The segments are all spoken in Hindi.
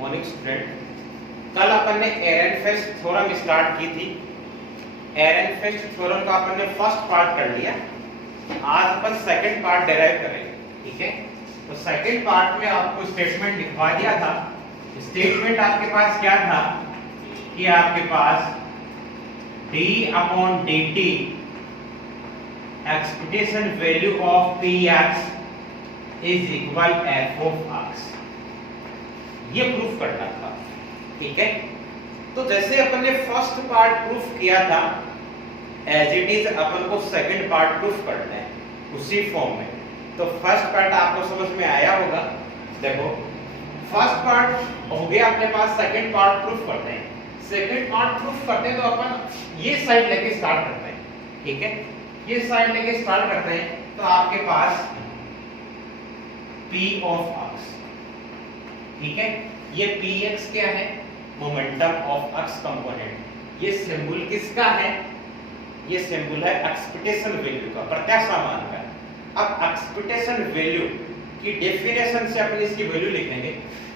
Morning student. कल अपन ने एरेनफेस्ट थ्योरम स्टार्ट की थी। एरेनफेस्ट थ्योरम का अपन ने फर्स्ट पार्ट कर लिया। आज अपन सेकंड पार्ट डिराइव करेंगे, ठीक है। तो सेकंड पार्ट में आपको स्टेटमेंट लिखवा दिया था। स्टेटमेंट आपके पास क्या था कि आपके पास d/dt expectation value of px is equal f of x, ये प्रूफ करना था, ठीक है। तो जैसे अपन ने फर्स्ट पार्ट प्रूफ किया था, एज इट इज अपन को सेकंड पार्ट प्रूफ करना है उसी फॉर्म में। तो फर्स्ट पार्ट आपको समझ में आया होगा। देखो फर्स्ट पार्ट हो गया अपने पास, सेकंड पार्ट प्रूफ करते हैं। सेकंड पार्ट प्रूफ करते हैं तो अपन ये साइड लेके स्टार्ट करते हैं, ठीक है। ये साइड लेके स्टार्ट करते हैं तो आपके पास p of x, ठीक है। ये px क्या है? Momentum of x component. ये सिंबल किसका है? ये सिंबल है एक्सपेक्टेशन वैल्यू का, प्रत्याशा मान का। अब एक्सपेक्टेशन वैल्यू की डेफिनेशन से अपन इसकी वैल्यू लिखेंगे।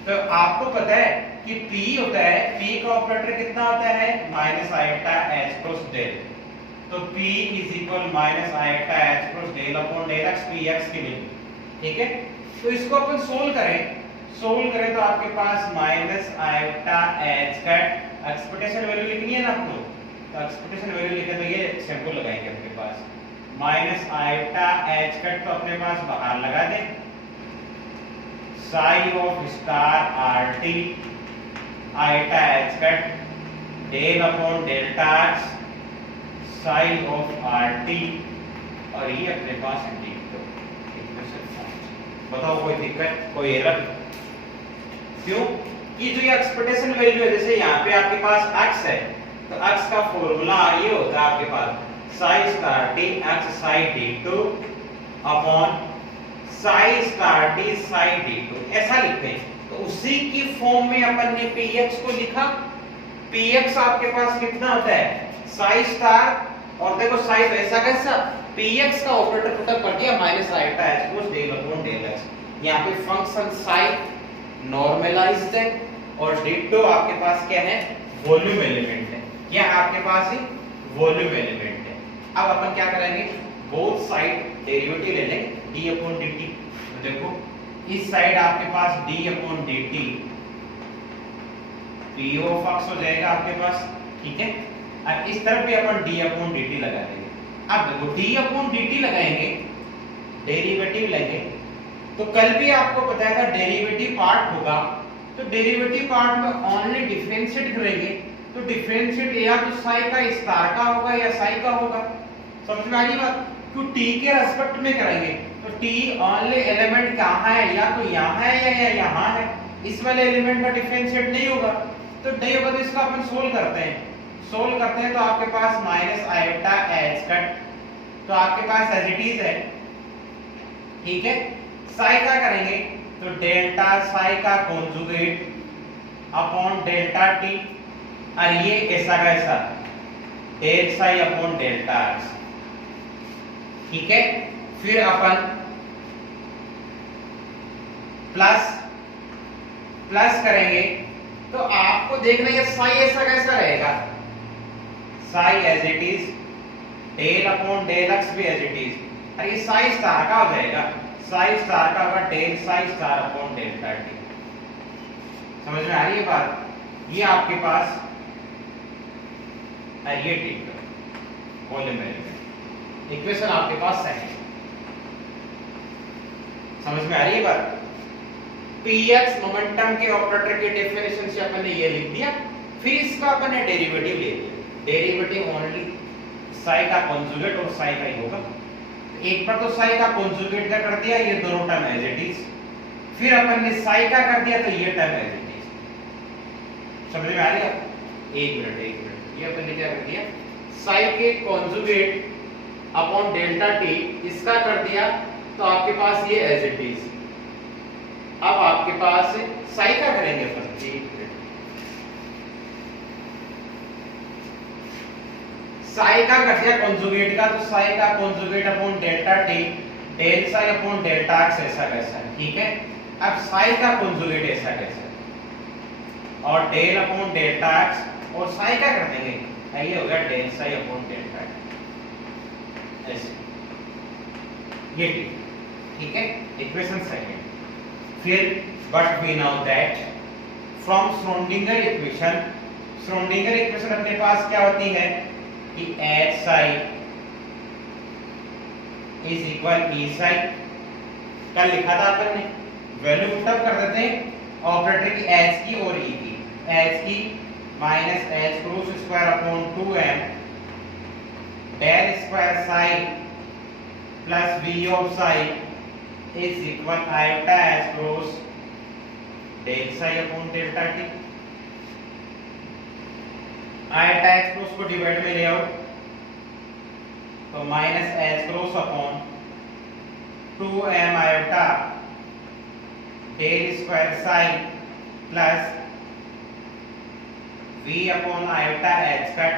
तो आपको पता है कि p होता है, p का ऑपरेटर कितना होता है? Minus iota h cross del. तो p is equal minus iota h cross del upon del x px की वैल्यू, ठीक है। तो इसको अपन सोल्व करें तो आपके पास माइनस आइटा h का एक्सपेक्टेशन वैल्यू लिखनी है ना आपको। तो एक्सपेक्टेशन वैल्यू लिखे तो ये सिंबल लगाएंगे अपने पास माइनस आइटा h कट, तो अपने पास बाहर लगा दें psi of star rt iota h cut del upon delta x psi of rt, और ये अपने पास बताओ कोई दिक्कत, कोई एरर? क्यों कि जो ये एक्सपेक्टेशन वैल्यू है, जैसे यहाँ पे आपके पास x है तो x का फॉर्मूला ये होता है आपके पास psi star t x psi d2 upon psi star t psi d2, ऐसा लिखते हैं। तो उसी की फॉर्म में अपन ने px को लिखा। px आपके पास कितना होता है? साई स्टार, और देखो साई ऐसा कैसा, px का ऑपरेटर पुट कर दिया माइनस आइटा h को डेल अपॉन डेल x। यहाँ पे फंक्शन साई नॉर्मलाइज्ड है और d2 आपके पास क्या है? वॉल्यूम एलिमेंट है। क्या आपके पास ही वॉल्यूम एलिमेंट है। अब अपन क्या करेंगे? बोथ साइड डेरिवेटिव ले लेंगे d अपॉन dt। तो देखो इस साइड आपके पास d upon dt p of x हो जाएगा आपके पास, ठीक है। और इस तरफ भी अपन d अपॉन dt लगा देंगे। अब देखो d अपॉन dt लगाएंगे, डेरिवेटिव लेंगे। तो कल भी आपको बताया था डेरिवेटिव पार्ट होगा, तो डेरिवेटिव पार्ट में ओनली डिफरेंशिएट करेंगे। तो डिफरेंशिएट या तो साई का स्टार का होगा या साई का होगा। समझ में आ रही बात? क्यों t के रेस्पेक्ट में करेंगे तो t ओनली एलिमेंट कहां है? या तो यहां है या यहां है। इस वाले एलिमेंट का डिफरेंशिएट नहीं होगा। तो नहीं होगा तो इसका अपन सोल्व करते हैं तो आपके पास माइनस आइटा h कट, तो आपके पास एज इट इज है, ठीक है। साई का करेंगे तो डेल्टा साई का कॉन्जुगेट अपॉन डेल्टा t, और ये ऐसा का ऐसा del psi upon delta x, ठीक है। फिर अपन प्लस करेंगे तो आपको देखना ये साई ऐसा कैसा रहेगा, psi as it is del upon del x भी एज इट इज, और ये साई स्टार का हो जाएगा, साई स्टार का होगा del psi star upon delta t। समझ में आ रही है बात? ये आपके पास ये ठीक वॉल्यूम एलिमेंट इक्वेशन आपके पास है। समझ में आ रही है बात? px मोमेंटम के ऑपरेटर के डेफिनेशन से अपन ने ये लिख दिया। फिर इसका अपन ने डेरिवेटिव ले लिया। डेरिवेटिव ओनली साई का कॉन्जुगेट और साई का ही होगा। एक पर तो साई का कॉन्जुगेट का कर दिया, ये दोनों टर्म एज इट इज। फिर अपन ने साई का कर दिया तो ये टर्म एज इट इज। समझ में आ रही है? एक मिनट, ये अपन ने क्या कर दिया? साई के कॉन्जुगेट अपॉन डेल्टा t, इसका कर दिया तो आपके पास ये एज इट इज। अब आपके पास साई का करेंगे अपन, साई का कर दिया कॉन्जुगेट का, तो साई का conjugate upon delta t del psi upon delta x ऐसा कैसा है, ठीक है। अब साई का कॉन्जुगेट ऐसा कैसा, और डेल अपॉन डेल्टा एक्स और साई क्या कर देंगे, ये हो गया del psi upon delta x, ऐसे ये ठीक है, इक्वेशन सेकंड। फिर but we know that from Schrödinger equation, Schrödinger equation अपने पास क्या होती है कि H psi is equal E psi, कल लिखा था अपन ने, वैल्यू पुटअप कर देते हैं ऑपरेटर की एच की और ई की, एच की minus H cross square upon 2m del square psi plus v of psi is equal iota H cross del psi upon delta T. Iota H cross को डिवाइड में ले आओ तो minus H cross upon 2m iota del square sine plus v upon iota h cut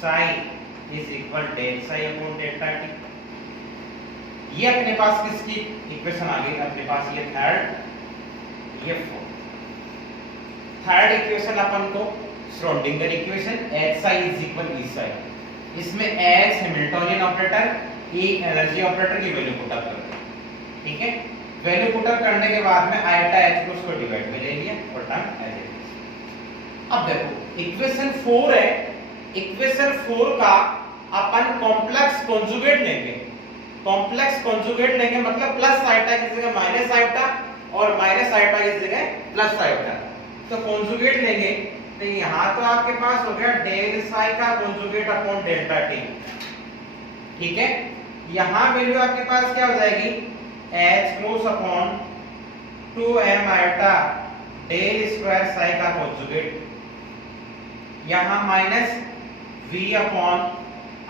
sine is equal del psi upon delta T. ये अपने पास किसकी इक्वेशन आ गई, अपने पास ये थर्ड, ये फोर्थ। थर्ड इक्वेशन अपन को Schrodinger equation h Sai is equal e Sai, इसमें h Hamiltonian operator, e energy operator की वैल्यू पुट अप करते हैं, ठीक है। वैल्यू पुट अप करने के बाद में आयोटा h को उसको डिवाइड में ले लिया और टर्म एज इट इज। अब देखो इक्वेशन 4 है, इक्वेशन 4 का अपन कॉम्प्लेक्स कॉन्जुगेट लेंगे, कॉम्प्लेक्स कॉन्जुगेट लेंगे मतलब प्लस आयोटा की जगह माइनस आयोटा और माइनस आयोटा की जगह प्लस आयोटा, तो कॉन्जुगेट लेंगे तो यहां तो आपके पास हो गया डेल साई का कॉन्जुगेट अपॉन डेल्टा टी, ठीक है। यहां वैल्यू आपके पास क्या हो जाएगी, h cross upon 2m iota del square psi का कॉन्जुगेट, यहां minus v upon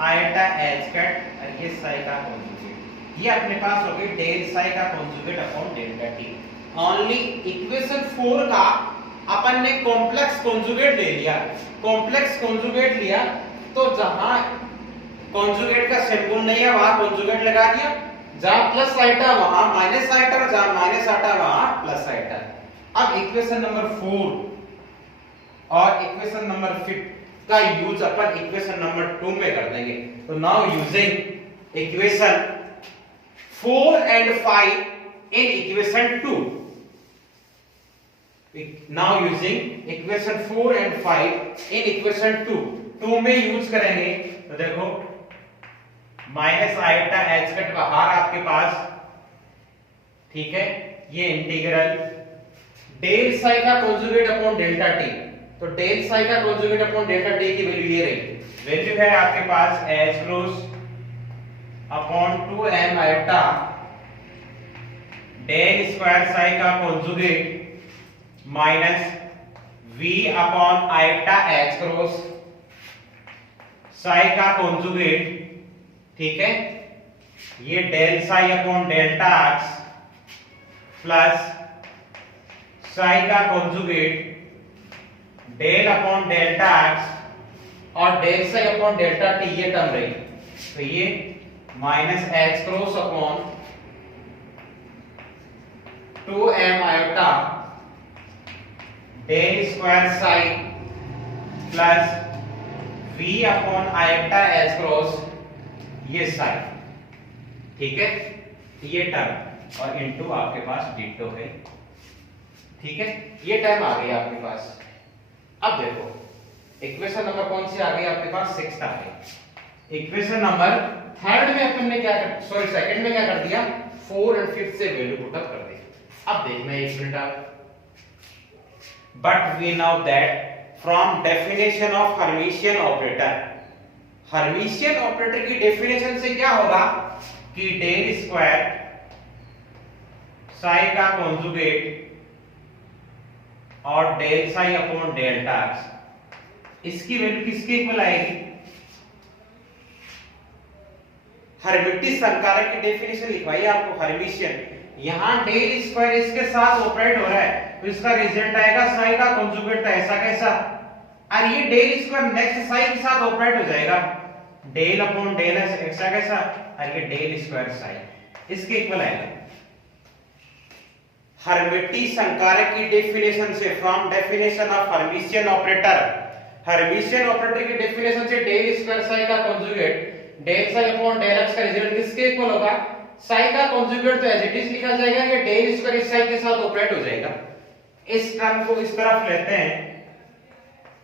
iota h cut और ये साई का कॉन्जुगेट, ये अपने पास हो गई डेल साई का conjugate upon delta T. Only equation 4 का अपन ने कॉम्प्लेक्स कॉन्जुगेट ले लिया, कॉम्प्लेक्स कॉन्जुगेट लिया तो जहां कॉन्जुगेट का सिंबल नहीं है वहां कॉन्जुगेट लगा दिया, जहां प्लस आइटा वहां माइनस आइटा और जहां माइनस आइटा वहां प्लस आइटा। अब इक्वेशन नंबर 4 और इक्वेशन नंबर 5 का यूज अपन इक्वेशन नंबर 2 में कर देंगे। तो now using equation 4 and 5 in equation 2, now using equation 4 and 5 in equation 2 में यूज करेंगे तो देखो माइनस आयोटा h कट बाहर आपके पास, ठीक है, ये इंटीग्रल डेल साई का कॉन्जुगेट अपॉन डेल्टा टी, तो डेल साई का कॉन्जुगेट अपॉन डेल्टा टी की वैल्यू ये रही, वैल्यू है आपके पास h cross upon 2m iota del square psi का conjugate minus v upon iota h cross psi का कॉन्जुगेट, ठीक है, ये del psi upon delta x plus psi का conjugate del upon delta x और del psi upon delta T, ये टर्म रही, तो ये minus H cross upon 2m iota del square psi plus v upon iota H cross ये साइन, ठीक है, ये टर्म और इनटू आपके पास डिटो है, ठीक है, ये टर्म आ गई आपके पास। अब देखो इक्वेशन नंबर कौन सी आ गई आपके पास, 6 आ गई। इक्वेशन नंबर थर्ड में अपन ने क्या कर, सॉरी सेकंड में क्या कर दिया, 4 और 5 से वैल्यू पुट अप कर दी। अब देखना एक मिनट आप, but we know that from definition of Hermitian operator, Hermitian operator की डेफिनेशन से क्या होगा कि डेल स्क्वायर साई का कॉन्जुगेट और del psi upon delta x, इसकी वैल्यू किसके इक्वल आएगी, हर्मिटियन संकारक की डेफिनेशन लिखवाई आपको, हर्मिशियन, यहां डेल स्क्वायर इसके साथ ऑपरेट हो रहा है तो इसका रिजल्ट आएगा साई का कॉन्जुगेट, ऐसा कैसा, और ये डेल स्क्वायर नेक्स्ट साई के साथ ऑपरेट हो जाएगा, डेल अपॉन डेल ऐसा कैसा, और ये डेल स्क्वायर साई इसके इक्वल आएगा। हर्मिटी संकारक की डेफिनेशन से, from definition of Hermitian operator, Hermitian operator की डेफिनेशन से डेल स्क्वायर साई का conjugate del psi upon del x का रिजल्ट किसके इक्वल होगा? साई का कंजुगेट तो एज इट इज लिखा जाएगा कि डेल स्क्वायर इस साई के साथ ऑपरेट हो जाएगा। इस टर्म को इस तरफ लेते हैं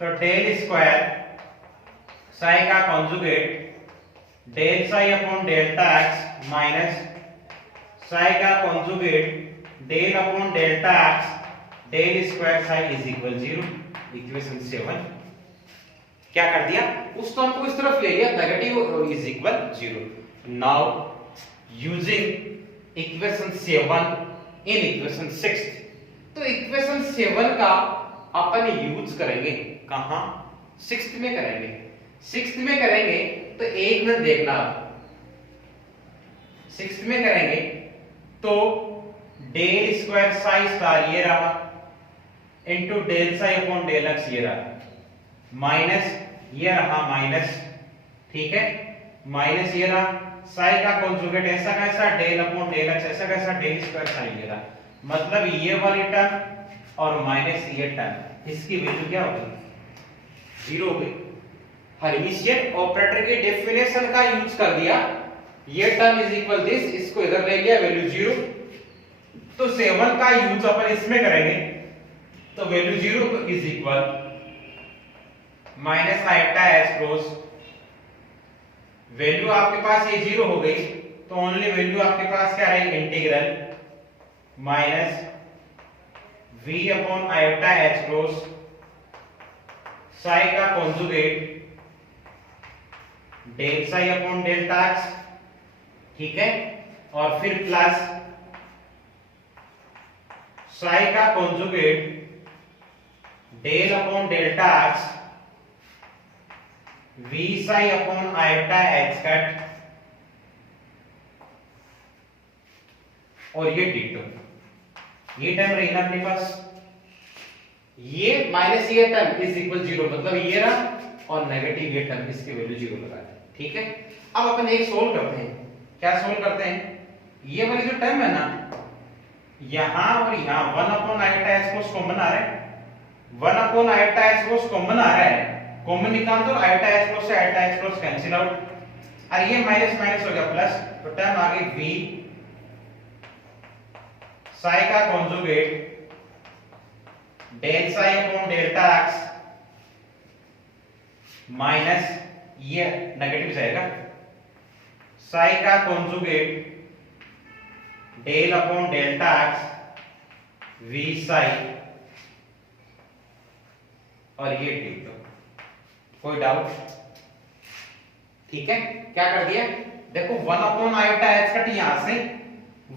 तो डेल स्क्वायर साई का conjugate del psi upon delta x minus psi का conjugate del upon delta x del square psi is equal 0। Equation 7 क्या कर दिया? उस टर्म को इस तरफ ले लिया, negative is equal 0। Now using equation 7 in equation 6, तो इक्वेशन 7 का अपन यूज करेंगे कहां? 6th में करेंगे। 6th में करेंगे तो एक मिनट देखना, 6th में करेंगे तो डेल स्क्वायर साई स्टार ये रहा into del psi upon del x ये रहा माइनस ये रहा माइनस, ठीक है, माइनस ये रहा साई का कॉन्जुगेट ऐसा कैसा डेल अपॉन डेल एक्स ऐसा कैसा डेल स्क्वायर साई ये रहा, मतलब ये वाली टर्म और माइनस ये टर्म, इसकी वैल्यू क्या होगी? 0 हो गई। हर्मिशियन ऑपरेटर के डेफिनेशन का यूज कर दिया, ये टर्म इज इक्वल दिस, इसको इधर ले लिया वैल्यू 0, तो 7 का यूज अपन इसमें करेंगे तो value 0 is equal minus iota S cross, value आपके पास ये 0 हो गई तो ओनली वैल्यू आपके पास क्या रही? Integral minus v upon iota h cross psi का conjugate del psi upon delta x, ठीक है, और फिर प्लस साई का conjugate del upon delta x v psi upon iota h cut और ये d2, ये टर्म रही ना अपने पास, ये माइनस ये टर्म इज इक्वल 0, मतलब ये रहा और नेगेटिव ये टर्म, इसकी वैल्यू 0 लगा दें, ठीक है। अब अपन एक सोल्व करते हैं, क्या सोल्व करते हैं? ये वाली जो टर्म है ना यहां और यहां 1 अपॉन आयोटा एच कोस कॉमन आ रहा है, 1 अपॉन आयोटा एच कोस कॉमन आ रहा है, कॉमन निकाल दो, आयोटा एच कोस से iota H cos cancel out, और ये माइनस माइनस हो गया प्लस, तो टर्म आ गई v साई का conjugate del psi upon delta x minus ये नेगेटिव जाएगा साई का conjugate del upon delta x v psi और ये d2। कोई डाउट? ठीक है, क्या कर दिया? देखो 1 अपॉन आयोटा एच कट यहां से,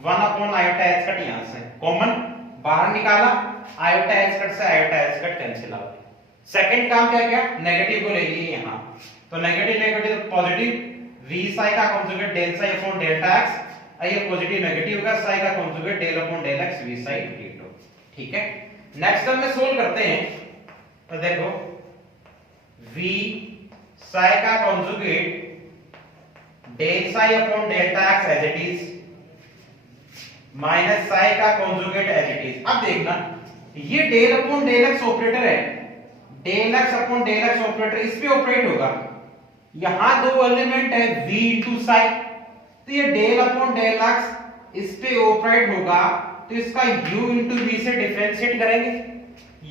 1 अपॉन आयोटा एच कट यहां से कॉमन बाहर निकाला, आयोटा एच कट से iota h cut cancel out. Second काम क्या किया? नेगेटिव को ले लिए यहां, तो negative negative positive, v psi का conjugate del psi upon delta x, ये पॉजिटिव नेगेटिव होगा, साई का conjugate del upon del x v psi d2, ठीक है। नेक्स्ट टर्म में सोल्व करते हैं तो देखो v साई का conjugate del psi upon delta x as it is minus psi का कॉन्जुगेट एज इट इज। अब देखना ये del upon del x operator है, del x upon del x operator इस पे ऑपरेट होगा, यहां दो एलिमेंट है v इनटू साई, तो ये डेल अपॉन डेल एक्स इस पे ऑपरेट होगा, तो इसका u इनटू v से डिफरेंशिएट करेंगे,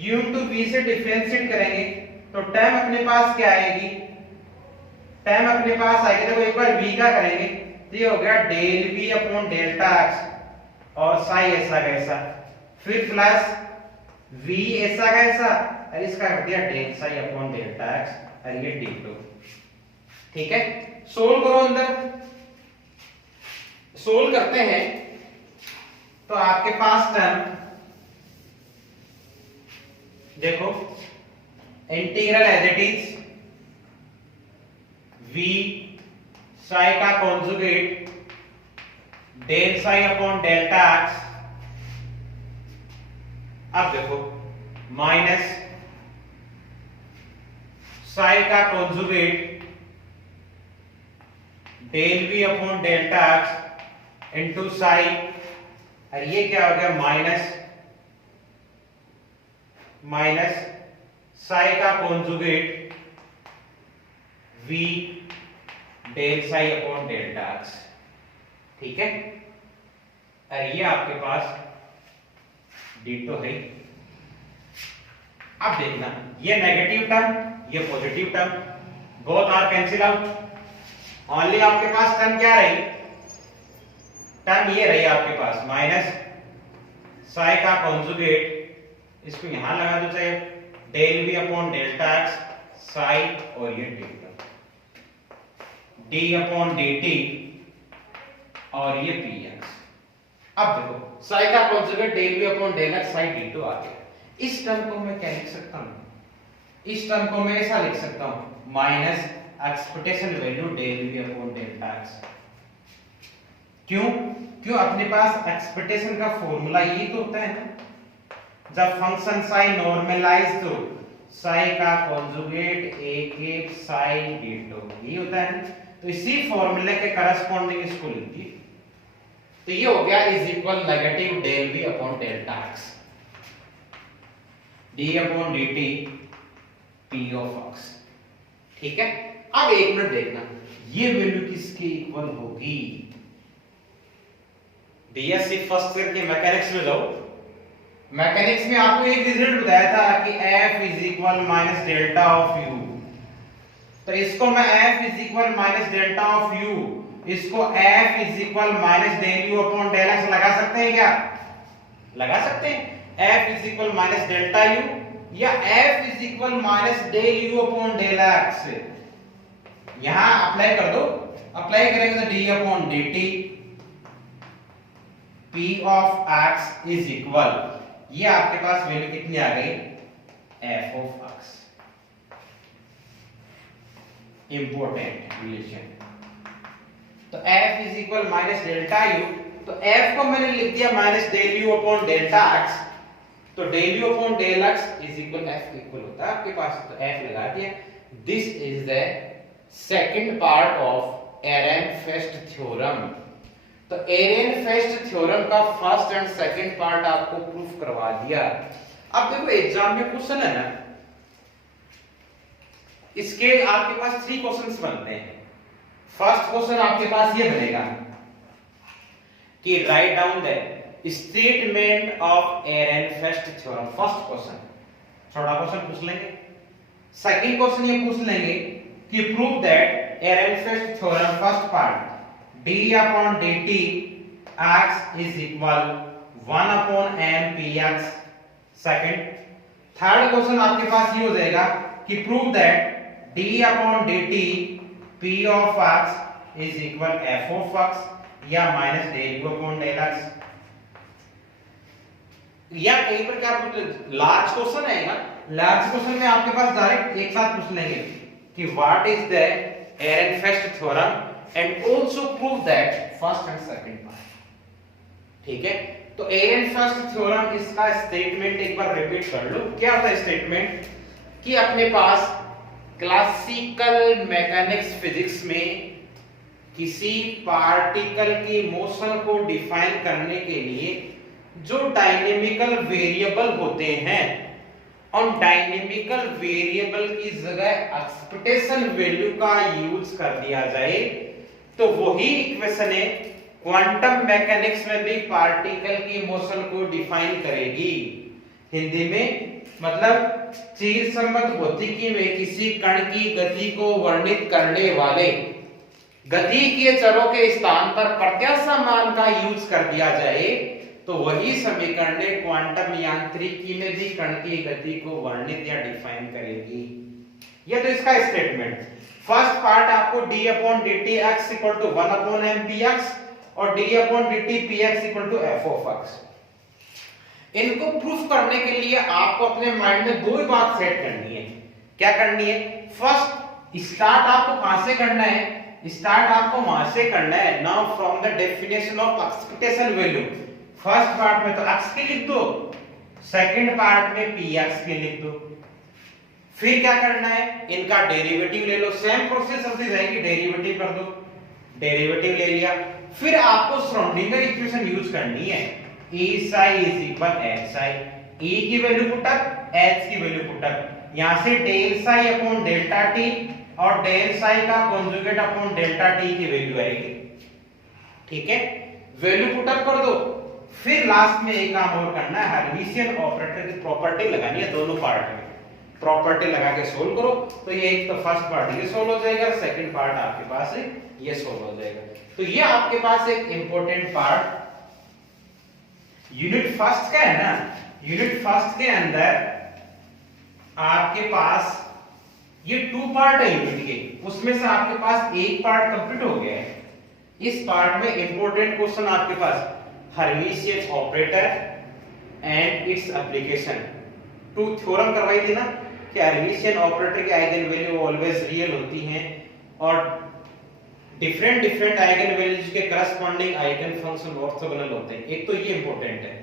u इनटू v से डिफरेंशिएट करेंगे तो टर्म अपने पास क्या आएगी? टर्म अपने पास आएगी, देखो एक बार v का करेंगे तो ये हो गया del v upon delta x और साई ऐसा कैसा, फिर प्लस v ऐसा कैसा, और इसका कर दिया del psi upon delta x और ये d2, ठीक है। सोल्व करो, अंदर सोल्व करते हैं तो आपके पास टर्म देखो integral as it is v psi का conjugate del psi upon delta x, अब देखो माइनस साई का conjugate del v upon delta x into psi, और ये क्या हो गया माइनस माइनस साई का conjugate v del psi upon delta x. ठीक है, और ये आपके पास डिटो है। अब देखना, ये नेगेटिव टर्म, ये positive term, both are cancel out. Only आपके पास टर्म क्या रही? टर्म ये रही आपके पास माइनस साई का कॉन्जुगेट, इसको यहां लगा दो चाहे, del we upon delta x psi, और ये डी अपॉन डी टी, और ये पी एक्स। अब देखो साई का conjugate del we upon del x psi d two आ गया। इस टर्म को मैं क्या लिख सकता हूं? इस टर्म को मैं ऐसा लिख सकता हूं, minus expectation value del we upon delta x. क्यों? क्यों अपने पास एक्सपेक्टेशन का फॉर्मूला यही तो होता है ना, जब फंक्शन साई नॉर्मलाइज तो साई का कॉन्जुगेट एक साई डीटो, यही होता है। तो इसी फॉर्मूले के करस्पॉन्डिंग इसको लिखिए, तो ये हो गया is equal negative del we upon delta x D upon D T P of X. ठीक है, अब एक मिनट देखना, ये वैल्यू किसके इक्वल होगी? बीएससी फर्स्ट ईयर के मैकेनिक्स में जाओ। मैकेनिक्स में आपको एक रिजल्ट बताया था कि F is equal minus delta of U। तो इसको मैं F is equal minus delta of U, इसको F is equal minus del U upon del X लगा सकते हैं क्या? लगा सकते हैं। F is equal minus delta U या F is equal minus del U upon del X, यहां अप्लाई कर दो। अप्लाई करेंगे तो d upon dt p of x is equal, ये आपके पास वैल्यू कितनी आ गई? f of x। Important relation. तो f is equal minus delta u, तो f को मैंने लिख दिया minus del u upon delta x, तो del u upon del x is equal f equal होता है आपके पास, तो f लगा दिया। This is the second part of Ehrenfest theorem. तो एरेनफेस्ट थ्योरम का फर्स्ट एंड सेकंड पार्ट आपको प्रूफ करवा दिया। अब देखो एग्जाम में क्वेश्चन है ना, इसके आपके पास 3 क्वेश्चंस बनते हैं। फर्स्ट क्वेश्चन आपके पास ये बनेगा कि write down the statement of Ehrenfest theorem. First question, छोटा क्वेश्चन पूछ लेंगे। सेकंड क्वेश्चन ये पूछ लेंगे कि prove that Ehrenfest theorem first part d upon dt x is equal 1 upon m px। Second, third question आपके पास ये हो जाएगा कि prove that d upon dt p of x is equal f of x या minus del u upon del x। या कहीं पर क्या लार्ज क्वेश्चन है ना, लार्ज क्वेश्चन में आपके पास डायरेक्ट एक साथ पूछ लेंगे कि what is the Ehrenfest theorem and also prove that first and second part। ठीक है, तो एरेनफेस्ट थ्योरम इसका स्टेटमेंट एक बार रिपीट कर लो। क्या होता है स्टेटमेंट? कि अपने पास क्लासिकल मैकेनिक्स फिजिक्स में किसी पार्टिकल की मोशन को डिफाइन करने के लिए जो डायनेमिकल वेरिएबल होते हैं, और डायनेमिकल वेरिएबल की जगह एक्सपेक्टेशन वैल्यू का यूज कर दिया जाए, तो वही इक्वेशन है क्वांटम मैकेनिक्स में भी पार्टिकल की मोशन को डिफाइन करेगी। हिंदी में मतलब चीज सम्मत भौतिकी में किसी कण की गति को वर्णित करने वाले गति के चरों के स्थान पर प्रत्याशा मान का यूज कर दिया जाए, तो वही समीकरण क्वांटम यांत्रिकी में भी कण की गति को वर्णित या डिफाइन करेगी। ये तो इसका स्टेटमेंट। फर्स्ट पार्ट आपको d upon dt x equal to 1 upon m px और d upon dt px equal to f of x। इनको प्रूफ करने के लिए आपको अपने माइंड में दो ही बात सेट करनी है। क्या करनी है? फर्स्ट, स्टार्ट आपको कहां से करना है? स्टार्ट आपको वहां से करना है, now from the definition of expectation value. First part में तो x की लिख दो, सेकंड पार्ट में px की लिख दो। फिर क्या करना है? इनका डेरिवेटिव ले लो, सेम प्रोसेस चलती जाएगी, डेरिवेटिव कर दो, डेरिवेटिव ले लिया। फिर आपको श्रोडिंगर इक्वेशन यूज करनी है, E psi is equal H psi। E की वैल्यू पुटअप, H की वैल्यू पुटअप, यहां से del psi upon delta T और डेल साई का कॉन्जुगेट अपॉन डेल्टा टी की वैल्यू आएगी। ठीक है, वैल्यू पुटअप कर दो, फिर लास्ट में एक काम और करना है, हर्मिशियन ऑपरेटर की प्रॉपर्टी लगानी है दोनों पार्ट में। प्रॉपर्टी लगा के सोल्व करो तो ये एक तो फर्स्ट पार्ट ये सोल्व हो जाएगा, सेकंड पार्ट आपके पास ये सोल्व हो जाएगा। तो ये आपके पास एक इंपॉर्टेंट पार्ट यूनिट फर्स्ट का है ना। यूनिट फर्स्ट के अंदर आपके पास ये 2 पार्ट है यूनिट के, उसमें से आपके पास एक पार्ट कंप्लीट हो गया है। इस पार्ट में इंपॉर्टेंट क्वेश्चन आपके पास Hermitian operator and its application 2 theorem करवाई थी ना कि हर्मिशियन ऑपरेटर की आइगन वैल्यू ऑलवेज रियल होती हैं और डिफरेंट आइगन वैल्यूज के करस्पॉन्डिंग आइगन फंक्शन ऑर्थोगोनल होते हैं। एक तो ये इंपॉर्टेंट है।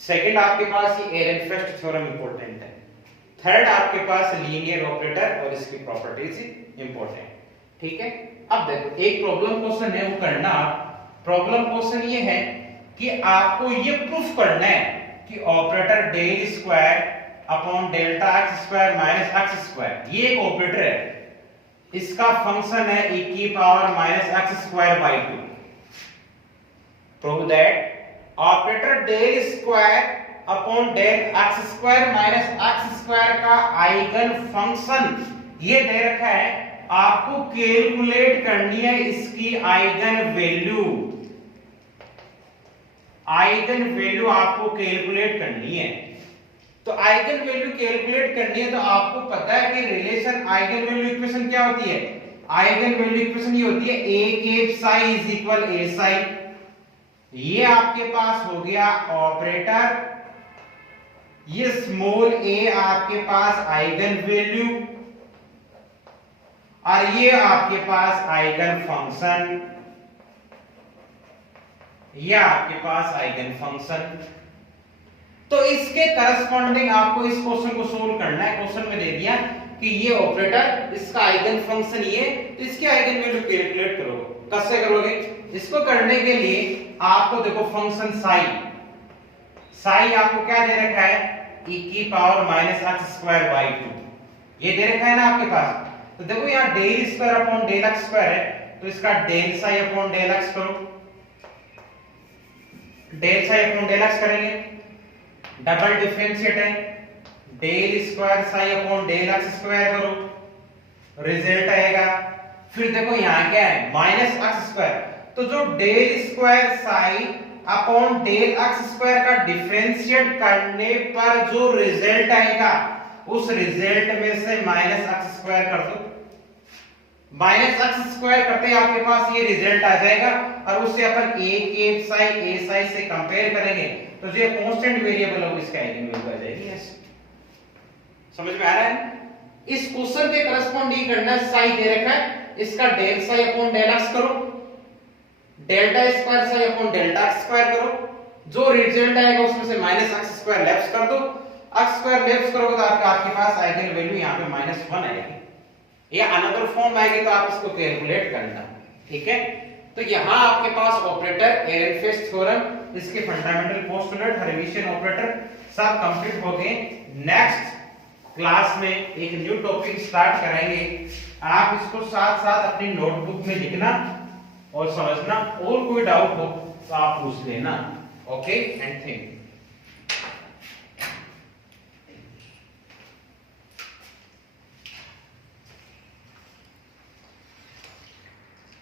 सेकंड आपके पास ये एरेनफेस्ट थ्योरम इंपॉर्टेंट है। थर्ड आपके पास लीनियर ऑपरेटर और इसकी प्रॉपर्टीज इंपॉर्टेंट। ठीक है, अब देखो एक प्रॉब्लम क्वेश्चन है वो करना। प्रॉब्लम क्वेश्चन ये है कि आपको ये प्रूफ करना है कि operator del square upon delta x square minus x square ये एक ऑपरेटर है, इसका फंक्शन है e की power minus x square by 2। Prove that operator del square upon del x square minus x square का आइगन फंक्शन ये दे रखा है, आपको कैलकुलेट करनी है इसकी आइगन वैल्यू। आइगन वैल्यू आपको कैलकुलेट करनी है। तो आइगन वैल्यू कैलकुलेट करनी है तो आपको पता है कि रिलेशन आइगन वैल्यू इक्वेशन क्या होती है। आइगन वैल्यू इक्वेशन ये होती है a cap psi is equal a psi. ये आपके पास हो गया ऑपरेटर, ये स्मॉल a आपके पास आइगन वैल्यू और ये आपके पास आइगन फंक्शन, ये आपके पास आइगन फंक्शन। तो इसके करस्पॉन्डिंग आपको इस क्वेश्चन को सोल्व करना है। क्वेश्चन में दे दिया कि ये ऑपरेटर इसका आइगन फंक्शन ये, तो इसके आइगन वैल्यू कैलकुलेट करोगे। कैसे करोगे? इसको करने के लिए आपको देखो फंक्शन साई, साई आपको क्या दे रखा है e की power minus x square by 2 ये दे रखा है ना आपके पास। तो देखो यहाँ del square upon del x square है, तो इसका del psi upon del x करो, del psi upon del x करेंगे, डबल डिफरेंशिएट है, del square psi upon del x square करो, रिजल्ट आएगा। फिर देखो यहाँ क्या है माइनस एक्स स्क्वायर, तो जो del square psi upon del x square का डिफरेंशिएट करने पर जो रिजल्ट आएगा उस रिजल्ट में से माइनस एक्स स्क्वायर कर दो। माइनस एक्स स्क्वायर करते ही आपके पास ये रिजल्ट आ जाएगा और उससे अपन a cap psi a psi से कंपेयर करेंगे तो जो कांस्टेंट वेरिएबल होगा इसका आइगन वैल्यू आ जाएगी। यस, समझ में आ रहा है? इस क्वेश्चन के करस्पॉन्ड ये करना है, साई दे रखा है, इसका del psi upon del x करो, delta square psi upon delta x square करो, जो रिजल्ट आएगा उसमें से माइनस एक्स स्क्वायर लेफ्ट कर दो। एक्स स्क्वायर लेफ्ट करोगे तो आपके पास आइगन वैल्यू यहाँ पे -1 आएगी, या अनदर फॉर्म आएगी तो आप इसको कैलकुलेट करना। ठीक है, तो यहाँ आपके पास ऑपरेटर एरेनफेस्ट थ्योरम, इसके फंडामेंटल पोस्टुलेट, हर्मिशियन ऑपरेटर सब कंप्लीट हो गए। नेक्स्ट क्लास में एक न्यू टॉपिक स्टार्ट कराएंगे। आप इसको साथ साथ अपनी नोटबुक में लिखना और समझना, और कोई डाउट हो तो आप पूछ लेना। Okay and thank you.